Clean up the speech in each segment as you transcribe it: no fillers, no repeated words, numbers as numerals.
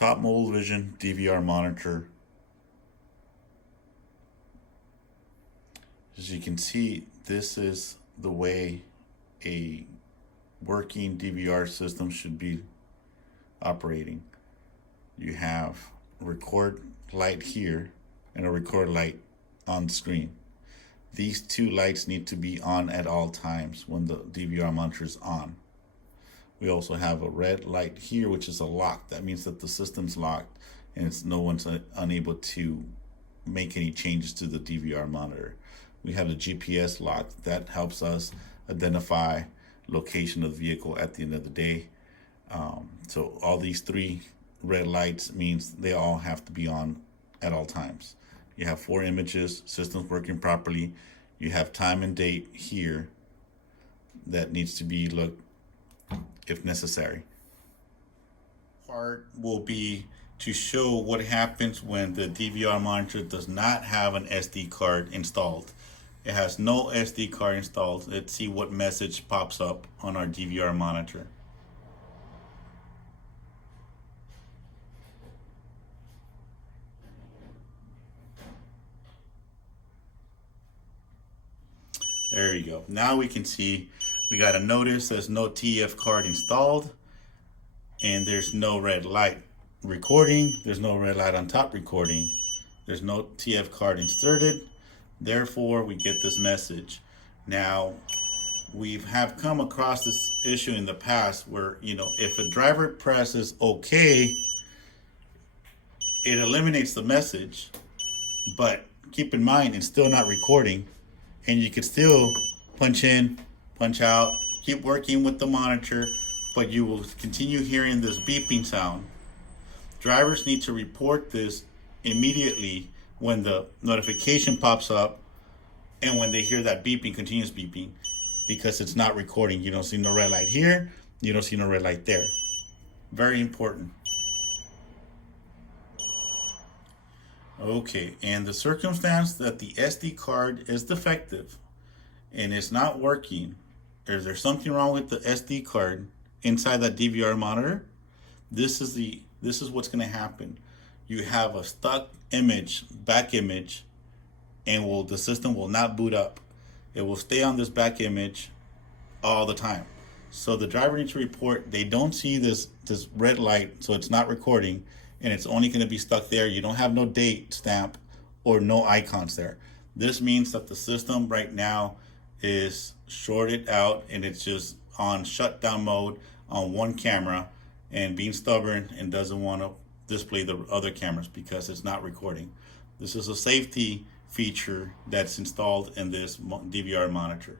Top Mobile Vision DVR monitor. As you can see, this is the way a working DVR system should be operating. You have a record light here and a record light on screen. These two lights need to be on at all times when the DVR monitor is on. We also have a red light here, which is a lock. That means that the system's locked and no one's unable to make any changes to the DVR monitor. We have the GPS lock that helps us identify location of the vehicle at the end of the day. So all these three red lights means they all have to be on at all times. You have 4 images, system's working properly. You have time and date here that needs to be looked if necessary. Part will be to show what happens when the DVR monitor does not have an SD card installed. It has no SD card installed. Let's see what message pops up on our DVR monitor. There you go. Now we can see we got a notice there's no TF card installed and there's no red light recording. There's no red light on top recording. There's no TF card inserted. Therefore, we get this message. Now, we have come across this issue in the past where, if a driver presses OK, it eliminates the message, but keep in mind, it's still not recording. And you could still punch in, punch out, keep working with the monitor, but you will continue hearing this beeping sound. Drivers need to report this immediately when the notification pops up and when they hear that beeping, continuous beeping, because it's not recording. You don't see no red light here, you don't see no red light there. Very important. Okay, and the circumstance that the SD card is defective and it's not working, is there something wrong with the SD card inside that DVR monitor? This is what's going to happen. You have a stuck image, back image, and the system will not boot up. It will stay on this back image all the time. So the driver needs to report they don't see this red light, so it's not recording, and it's only going to be stuck there. You don't have no date stamp or no icons there. This means that the system right now is shorted out and it's just on shutdown mode on one camera and being stubborn and doesn't want to display the other cameras because it's not recording. This is a safety feature that's installed in this DVR monitor.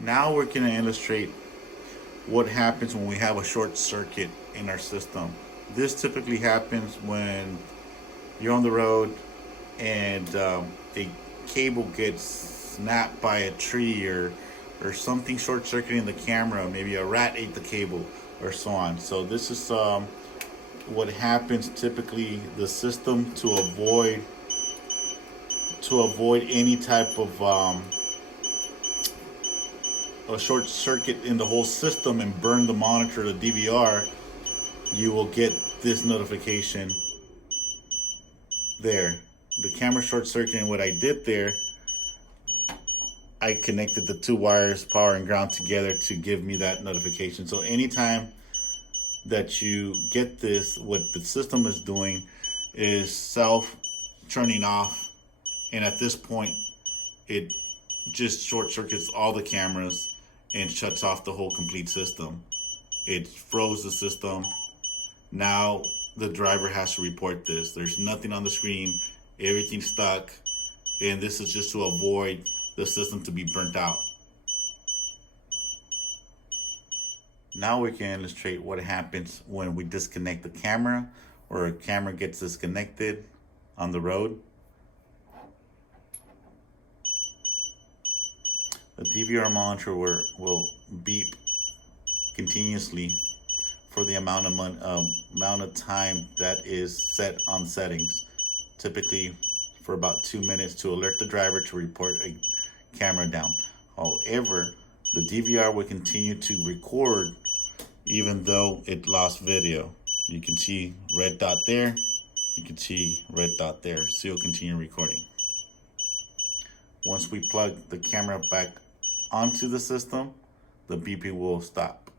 Now we're going to illustrate what happens when we have a short circuit in our system. This typically happens when you're on the road and a cable gets snapped by a tree or something short circuiting the camera. Maybe a rat ate the cable or so on. So this is what happens typically. The system to avoid any type of a short circuit in the whole system and burn the monitor, the DVR, you will get this notification there. The camera short circuiting. What I did there, I connected the 2 wires, power and ground, together to give me that notification. So anytime that you get this, what the system is doing is self turning off, and at this point it just short circuits all the cameras and shuts off the whole complete system. It froze the system. Now the driver has to report this. There's nothing on the screen, everything's stuck, and this is just to avoid the system to be burnt out. Now we can illustrate what happens when we disconnect the camera or a camera gets disconnected on the road. The DVR monitor will beep continuously for the amount of time that is set on settings, typically for about 2 minutes, to alert the driver to report a camera down. However, the DVR will continue to record even though it lost video. You can see red dot there, you can see red dot there, so you'll continue recording. Once we plug the camera back onto the system, the beeping will stop.